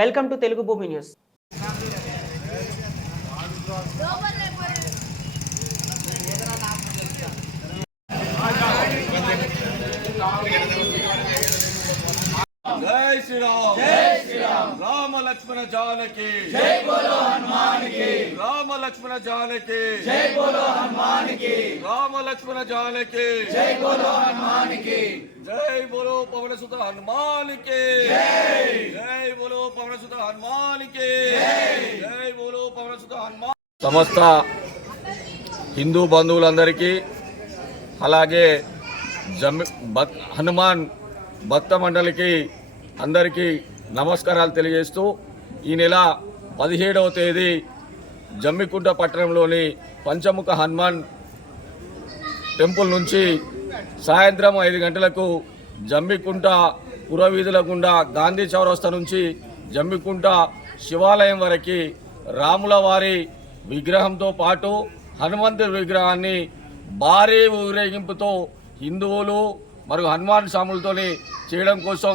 Welcome to Telugu భూమి news. జై శ్రీరామ్. జై శ్రీరామ్. రామ లక్ష్మణ జానకి. జై బోలో హనుమానికి. రామ లక్ష్మణ జానకి. జై బోలో హనుమానికి. రామ లక్ష్మణ జానకి. జై బోలో హనుమానికి. జై బోలో పవన సుత హనుమానికి. జై. జై బోలో పవన సుత హనుమానికి. జై. బోలో పవన సుత హనుమాన్ సమస్త హిందూ బంధువులందరికీ అలాగే భక్ హనుమాన్ భక్త మండలికి అందరికీ నమస్కారాలు తెలియజేస్తూ ఈ నెల పదిహేడవ తేదీ జమ్మికుంట పట్టణంలోని పంచముఖ హనుమాన్ టెంపుల్ నుంచి సాయంత్రం ఐదు గంటలకు జమ్మికుంట పురవీధుల గుండా గాంధీ చౌరస్తా నుంచి జమ్మికుంట శివాలయం వరకు రాముల వారి విగ్రహంతో పాటు హనుమంతుడి విగ్రహాన్ని భారీ ఊరేగింపుతో హిందువులు మరియు హనుమాన్ స్వాములతోని చేయడం కోసం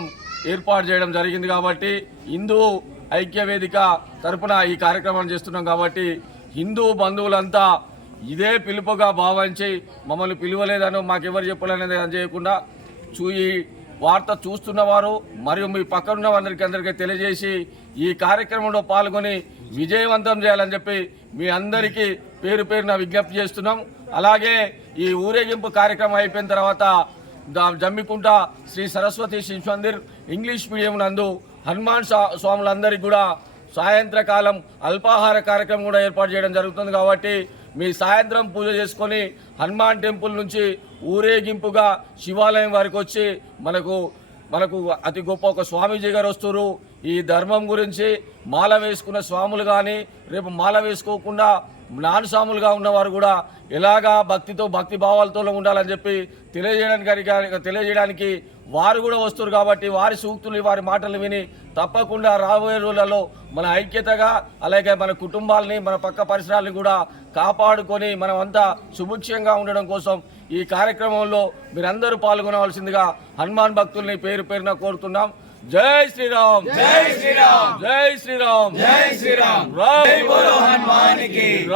ఏర్పాటు చేయడం జరిగింది కాబట్టి హిందూ ఐక్య వేదిక తరపున ఈ కార్యక్రమాన్ని చేస్తున్నాం కాబట్టి హిందూ బంధువులంతా ఇదే పిలుపుగా భావించి మమ్మల్ని పిలువలేదనో మాకెవరు చెప్పలేదని చేయకుండా చూ ఈ వార్త చూస్తున్నవారు మరియు మీ పక్కనున్న వారికి అందరికీ తెలియజేసి ఈ కార్యక్రమంలో పాల్గొని విజయవంతం చేయాలని చెప్పి మీ అందరికీ పేరు పేరున విజ్ఞప్తి చేస్తున్నాం. అలాగే ఈ ఊరేగింపు కార్యక్రమం అయిపోయిన తర్వాత జమ్మికుంట శ్రీ సరస్వతి శిశు మందిర్ ఇంగ్లీష్ మీడియం నందు హనుమాన్ స్వాములందరికీ కూడా సాయంత్రకాలం అల్పాహార కార్యక్రమం కూడా ఏర్పాటు చేయడం జరుగుతుంది కాబట్టి మీ సాయంత్రం పూజ చేసుకొని హనుమాన్ టెంపుల్ నుంచి ఊరేగింపుగా శివాలయం వారికి వచ్చి మనకు మనకు అతి గొప్ప ఒక స్వామీజీ గారు వస్తారు ఈ ధర్మం గురించి మాల వేసుకున్న స్వాములు కానీ రేపు మాల వేసుకోకుండా నాన్ స్వాములుగా ఉన్నవారు కూడా ఎలాగా భక్తితో భక్తి భావాలతో ఉండాలని చెప్పి తెలియజేయడానికి తెలియజేయడానికి వారు కూడా వస్తారు కాబట్టి వారి సూక్తులు వారి మాటలు విని తప్పకుండా రాబోయే రోజులలో మన ఐక్యతగా అలాగే మన కుటుంబాలని మన పక్క పరిసరాలని కూడా కాపాడుకొని మనమంతా సుభిక్షంగా ఉండడం కోసం ఈ కార్యక్రమంలో మీరందరూ పాల్గొనవలసిందిగా హనుమాన్ భక్తుల్ని పేరు పేరున కోరుతున్నాం. జై శ్రీరామ్. జై శ్రీరామ్. జై శ్రీరామ్. జై శ్రీరామ్. బోలో హనుమానికి.